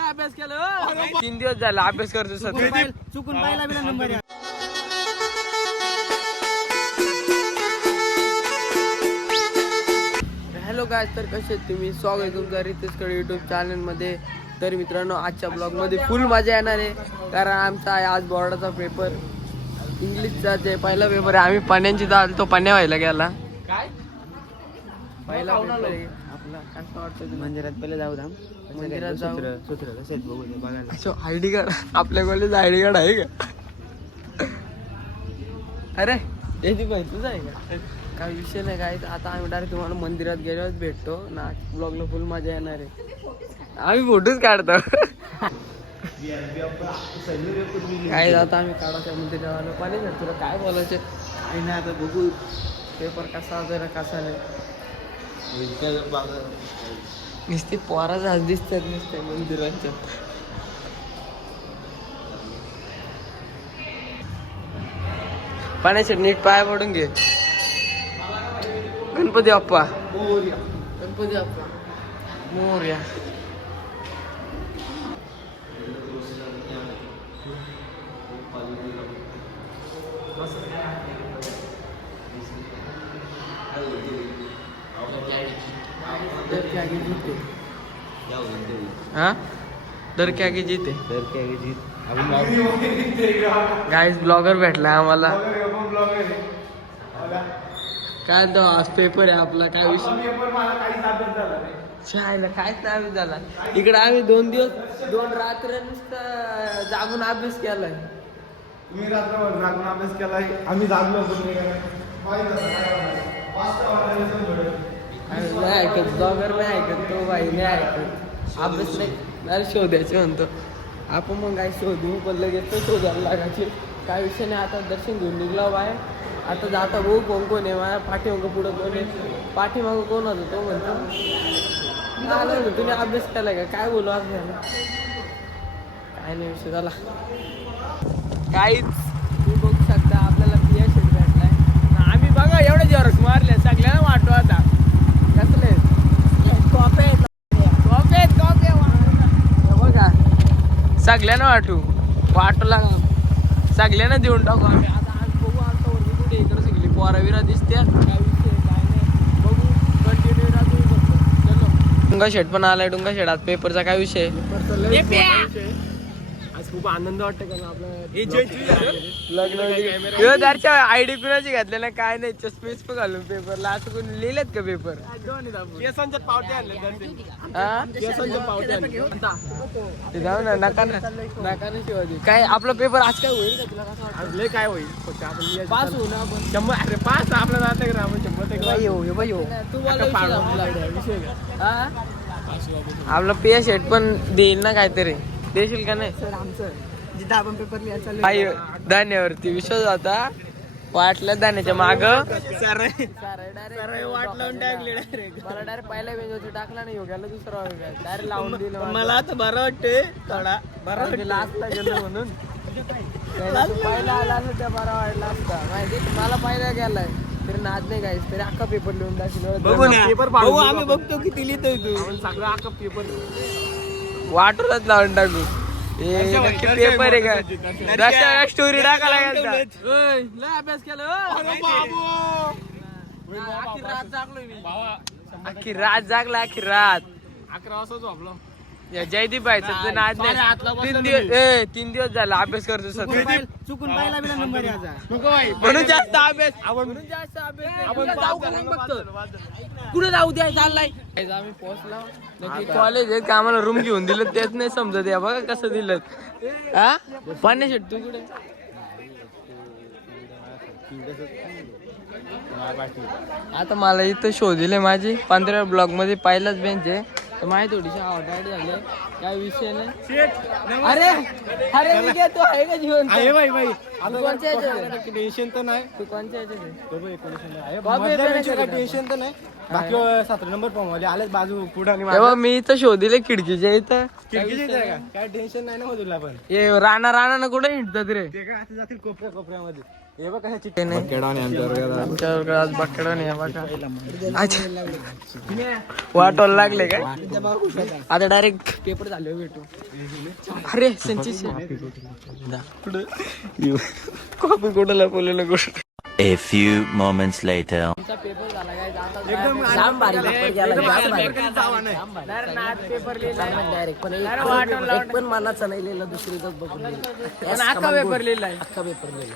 अभ्यास केला तीन दिवस झाला अभ्यास करतो सध्या चुकून पाहिला बिना नंबर हॅलो काय तर कसे आहेत तुम्ही? स्वागत आहे तुमचं रितेशकडे युट्यूब चॅनलमध्ये तर मित्रांनो आजच्या ब्लॉगमध्ये फुल मजा येणार आहे. कारण आमचा आहे आज बोर्डाचा पेपर इंग्लिशचा जे पहिला पेपर आहे आम्ही पाण्याची दाल तो पाण्या व्हायला गेला. काय? पहिला आपला कसं वाटतं तुला? मंदिरात पहिले जाऊ धाम मंदिरात जाऊ. सूत्र सूत्र कसे आहेत बघू दे बघायला. असं आय डी कार्ड आपल्या कॉलेज आय डी कार्ड आहे का? अरे! त्याची भाई तुझं आहे का? काय विषय नाही काय आता आम्ही डायरेक्ट तुम्हाला मंदिरात गेल्यावर भेटतो. ना ब्लॉगला फुल मजा येणार आहे. आम्ही फोटोच काढतो. काय आता आम्ही काढतो मंदिरावर पाणी नाही तुला काय बोलायचं? काही नाही आता बघू. पेपर कसा जरा कसा नाही. नुसते पोराच आज दिसतात नुसते मंदिराच्या. पाण्याचे नीट पाय पडून घे. गणपती बाप्पा. गणपती बाप्पा. मोर्या. डर के आगे जीते। हाँ। डर के आगे जीते। तर काय जीत। गाईज ब्लॉगर भेटला आम्हाला। काय तो आज पेपर आहे आपला काय विषय? शाळेला काहीच नाही. अभ्यास झाला इकडे आम्ही दोन दिवस दोन रात्र नुसतं जागून अभ्यास केलाय. तुम्ही रात्रभर जागून अभ्यास केलाय. आम्ही जागलो नाही ऐकत ब्लॉगर नाही ऐकत तो बाई नाही ऐकत. अभ्यास नाही नाही शोधायचे म्हणतो. आपण मग काय शोधू? पण लगेच तो शोधायला लागायचे. काय विषय नाही आता दर्शन घेऊन निघला बाय आता जाता भाऊ कोण कोण आहे? माझ्या पाठीमागं पुढं कोण आहे? पाठीमागं कोण होतं? तो म्हणतो. आलं होतं तुम्ही अभ्यास केलाय का? काय बोलू अभ्यास काय नाही विषय झाला. काहीच. तुम्ही बघू शकता आपल्याला पी एस भेटलाय. आम्ही बघा एवढे जॉरक्स मारले सगळ्यांना वाटू आता कसले कॉपे कॉपे कॉपे बघा सगळ्यांना वाटू. वाटूला. सगळ्यांना देऊन टाकू आम्ही. आता आज बघू आता वरती कुठे इकडे सगळी पोराविरा दिसते डुंगा शेट पण आलाय डुंगा शेट आज पेपरचा काय विषय? खूप आनंद वाटतो का ना आपलं लग्न आयडी कुणाची घातले ना काय नाही चष्मेच पण घालून पेपरला असं कोणी लिहिलेत का पेपर केसांच्या पावटे आणले हा केसांच्या पावटे आणले. ते जाऊ ना नका ना. नका ना शिवाजी. काय आपला पेपर आज काय होईल का तुला? कसं वाटतं? आज लय काय होईल? पास. होऊ ना आपण. शंभर अरे पाच आपलं जातं का आपण? शंभर टक्के हे. आपला. हा? आपला पी एस शेट पण देईल ना काहीतरी. देशील का नाही? सर आमचं जिथं आपण पेपर लिहायला चालू बाई धान्यावरती विश्वास होता. वाटलं धान्याच्या माग. वाट लावून टाकली मला डायरेक्ट पहिला बेंच होती टाकला नाही योग्याला दुसरा डायरेक्ट लावून दिलं मला. मला आता बरं वाटते थोडा. कारण की लास्टला गेलो म्हणून. तो पहिला आला असता त्या बरा वाटला असता. माहिती? मला पहिला गेलाय तरी नाद नाही गायस तरी अख्खा पेपर लिहून बघू ना. पेपर बघू आम्ही. बघतो किती लिहितोय तू. आपण सगळं अख्खा पेपर वाटूनच लावून टाकू. ए? नक्की पेपर आहे? का? रस्त्यावर स्टोरी टाकायला अभ्यास केला अख्खी रात जागला अख्खी रात. अकरा वाजता झोपलो. या जयदीप नाद साडे आठला नाही तीन दिवस ए तीन दिवस झाला अभ्यास करतो सध्या. चुकून पाहिला नंबर याचा. म्हणून जास्त अभ्यास आपण म्हणून जास्त अभ्यास. आपण जाऊ का बघतो? कुठं जाऊ द्या चाललाय? आम्ही पोहोचलो. कॉलेज आहे का? आम्हाला रूम घेऊन दिलं तेच नाही समजत या बघा कसं दिलं. हा पाण्या शेट तू कुठे? आता मला इथं शोधिले माझी. पंधरा ब्लॉकमध्ये पहिलाच बेंच आहे. तर माझी थोडीशी आवडायला झाली काय विषय नाही अरे अरे मी काय तू आहे का जीवन आहे बाई बाई कोणच्या आहे? टेन्शन तर नाही. तू कोणच्या ह्याच्यात आहे? तो बाई टेन्शन नाही आहे. बाबा, मधल्या येताना bench वर कधी काही टेन्शन तर नाही. बाकी सतरा नंबर आलेच बाजू पुढे आणि तेव्हा मी इथं शोधिले खिडकीच्या इथं. खिडकीचे काय टेन्शन नाही ना मग तुला पण. हे राणा राणा ना कुठे हिंडतात रे? ते काय आता जातील कोपऱ्या कोपऱ्यामध्ये. हे बघ कशा चिठ्ठी नाही. आमच्या वर्गात आज बकेडा नाही आहे बघा अच्छा. वाटोला लागले काय? आता डायरेक्ट पेपर झाले भेटू. अरे संचित कॉपी कुठं लपवलेलं गोष्ट A few moments later. Paper झाला काय? एकदम जाम भारी. पेपर गेला जाम भारी. नाही, नाही, आज पेपर लिहिला. डायरेक्ट पण एक- एक पण मनाचा नाही लिहिलं दुसरीच बघून लिहिलं. अख्खा पेपर लिहिलाय. अख्खा पेपर लिहिला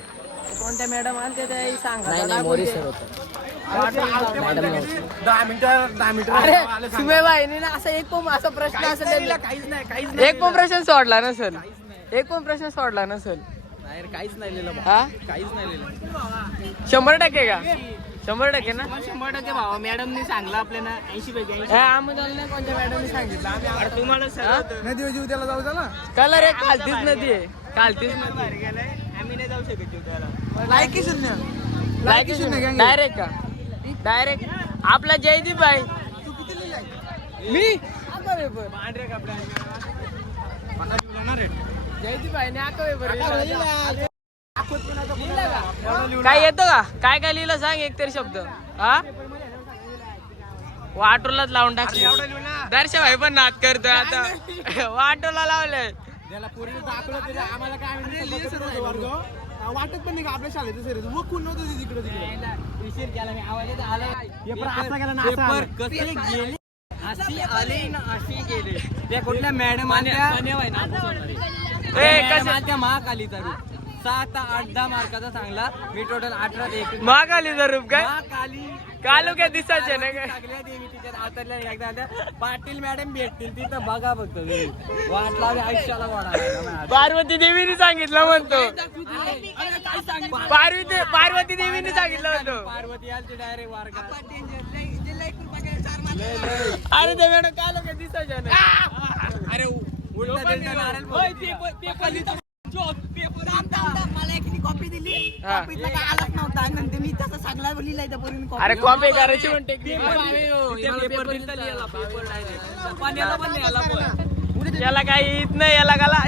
कोणत्या मॅडम आलते त्या सांगा. नाही नाही मोरे सर होतं. मॅडम नव्हतं. दहा मिनिटं दहा मिनिटं अरे सुमे बाईने ना असा एक पण असा प्रश्न असेल त्यांनी- काहीच नाही काहीच एक पण प्रश्न सोडला नसेल. एक पण प्रश्न सोडला नसेल. नाही काहीच नाही लिहिलं हा? काहीच नाही लिहिलं. शंभर टक्के का? शंभर टक्के ना? शंभर टक्के भावा. मॅडमनी सांगला आपल्याला ऐंशी पैकी कोणत्या मॅडमने सांगितलं. आम्ही तुम्हाला सर नदी त्याला जाऊ ना. कलर एक खालतीच नदी आहे नदी गेलाय आम्ही नाही जाऊ शकत लायकी शून्य. डायरेक्ट का? डायरेक्ट आपला जयदीप आहे मी? जयदीप आहे आता पेपर काय येतं का? काय काय लिहिलं सांग एक तरी शब्द. हा? वाटोलाच लावून टाकले दर्शा भाई पण नाद करतोय आता. वाटोला लावलंय. त्याला पोरीने दाखवलं तरी आम्हाला काय आम्ही वर्ग. वाटत पण नाही का आपल्या शाळेचं सर मग कोण नव्हतं तिकडे तिकडे. उशीर केला मी. आवाज आला. पेपर असा गेला ना असा आला. कसे गेले? अशी आले ना अशी गेले. त्या कुठल्या मॅडम ए, कशा- त्या महाकाली तर सात आठ दहा मार्काचा सांगला मी टोटल अठरा एक महाकाली रूप काय? महाकाली कालू काय दिसायचे ना काय? सगळ्या देवी टीचर आवतरल्या एकदा आता पाटील मॅडम भेटतील तिथं बघा फक्त तुम्ही. वाट लावली आयुष्याला वाढा पार्वती देवीने सांगितलं म्हणतो. पार्वती पार्वती देवीने सांगितलं म्हणतो. पार्वती आलती डायरेक्ट वारगा अरे ते मॅडम कालू काय दिसायचे ना अरे उलटा दिलता नारळ फोडला. मला एक कॉपी दिली. आलाच नव्हता. नंतर मी तसं लिहिलाय. अरे कॉपी करायची टेक्निक पेपर. याला काही येत नाही याला काला